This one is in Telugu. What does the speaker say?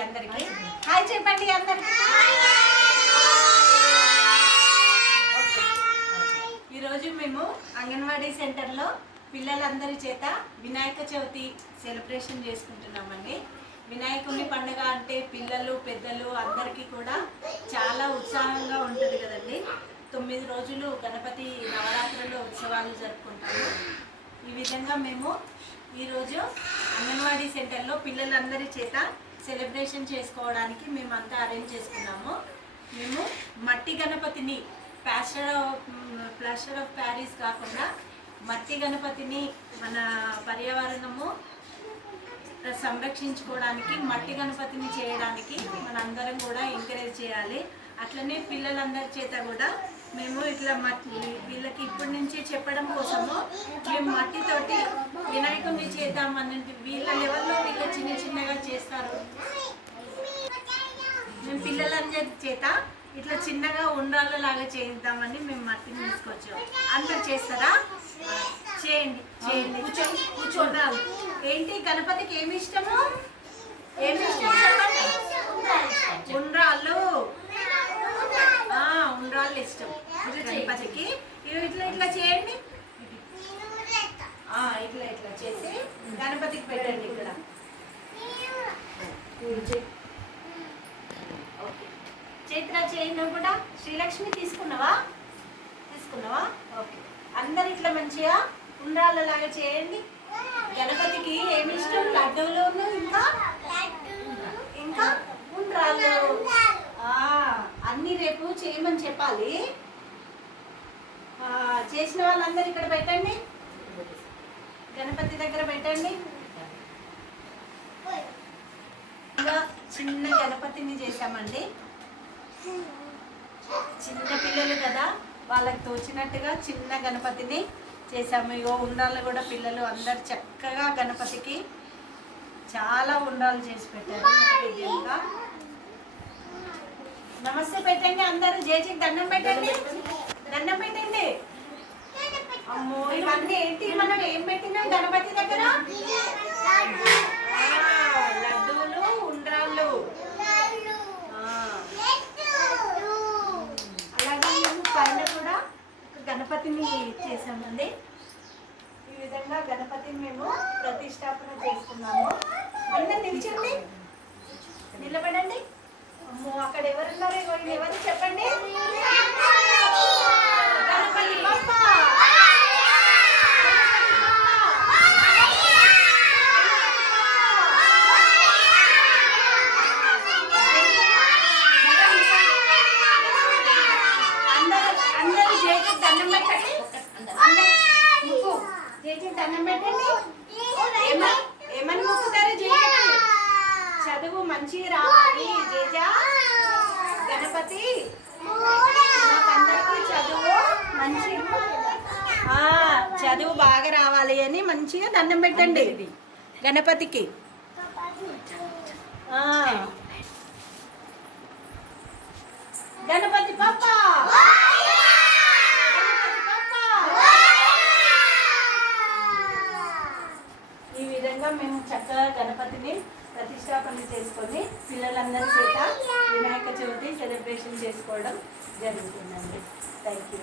అందరికి హాయ్ చెప్పండి అందరికి. ఈరోజు మేము అంగన్వాడీ సెంటర్లో పిల్లలందరి చేత వినాయక చవితి సెలబ్రేషన్ చేసుకుంటున్నామండి. వినాయకుని పండుగ అంటే పిల్లలు పెద్దలు అందరికీ కూడా చాలా ఉత్సాహంగా ఉంటుంది కదండి. 9 రోజులు గణపతి నవరాత్రుల్లో ఉత్సవాలు జరుపుకుంటాము. ఈ విధంగా మేము ఈరోజు అంగన్వాడీ సెంటర్లో పిల్లలందరి చేత సెలబ్రేషన్ చేసుకోవడానికి మేమంతా అరేంజ్ చేసుకున్నాము. మేము మట్టి గణపతిని ప్లాస్టర్ ఆఫ్ ప్యారిస్ కాకుండా మట్టి గణపతిని మన పర్యావరణము సంరక్షించుకోవడానికి మట్టి గణపతిని చేయడానికి మనందరం కూడా ఎంకరేజ్ చేయాలి. అట్లనే పిల్లలందరి చేత కూడా మేము ఇట్లా వీళ్ళకి ఇప్పటి నుంచి చెప్పడం కోసము మేము మట్టితోటి వినాయకుడిని చేద్దామని వీళ్ళ లెవెల్లో వీళ్ళు చిన్నగా చేస్తారు. మేము పిల్లలందరి చేత ఇట్లా చిన్నగా ఉండ్రాళ్ళలాగా చేద్దామని మేము మట్టిని తీసుకొచ్చాం. అందరు చేస్తారా? చేయండి కూర్చోండి. ఏంటి గణపతికి ఏమి ఇష్టము? ఏమి ఇష్టం చెప్పండి. ఉండ్రాళ్ళు ఉండ్రాళ్ళు ఇష్టం గణపతికి. ఇట్లా చేయండి. ఇట్లా చేసి గణపతికి పెట్టండి. ఇక్కడ ఓకే. చైత్ర చేయను కూడా. శ్రీలక్ష్మి తీసుకున్నావా? ఓకే. అందరు ఇట్లా మంచిగా ఉండ్రాళ్ళలాగా చేయండి. గణపతికి ఏమి ఇష్టం? లడ్డూలు ఇంకా ఉండ్రాళ్ళు. అన్ని రేపు చేయమని చెప్పాలి. చేసిన వాళ్ళందరూ ఇక్కడ పెట్టండి. గణపతి దగ్గర పెట్టండి. చిన్న గణపతిని చేశామండి. చిన్న పిల్లలు కదా, వాళ్ళకి తోచినట్టుగా చిన్న గణపతిని చేశాము. ఇగో ఉండ్రాళ్ళు కూడా పిల్లలు అందరు చక్కగా గణపతికి చాలా ఉండ్రాళ్ళు చేసి పెట్టారు. నైవేద్యంగా నమస్తే పెట్టండి. అందరూ జేజీకి దండం పెట్టండి. అమ్మో, ఇవన్నీ ఏంటి? మనం ఏం పెట్టినాం గణపతి దగ్గర? లడ్డూలు, ఉండ్రాళ్ళు. అలాగే మేము పైన కూడా గణపతిని చేసామండి. ఈ విధంగా గణపతిని మేము ప్రతిష్టాపన చేసుకున్నాము. అందరూ నిల్చోండి, నిలబడండి. అమ్మో, అక్కడ ఎవరున్నారు? ఎవరు చెప్పండి. గణపతి బప్పా. అందరూ జేజీకి దండం పెట్టండి. జేజీకి దండం పెట్టండి. ఏమని మొక్కుతారు? జేజీకి చదువు మంచిగా రావాలి. జేజా గణపతి మాకందరికీ చదువు బాగా రావాలి అని మంచిగా దండం పెట్టండి గణపతికి. గణపతి పప్ప. ఈ విధంగా మేము చక్కగా గణపతిని ప్రతిష్టాపన చేసుకొని పిల్లలందరి చేత వినాయక చవితి సెలబ్రేషన్ చేసుకోవడం జరుగుతుందండి. Thank you.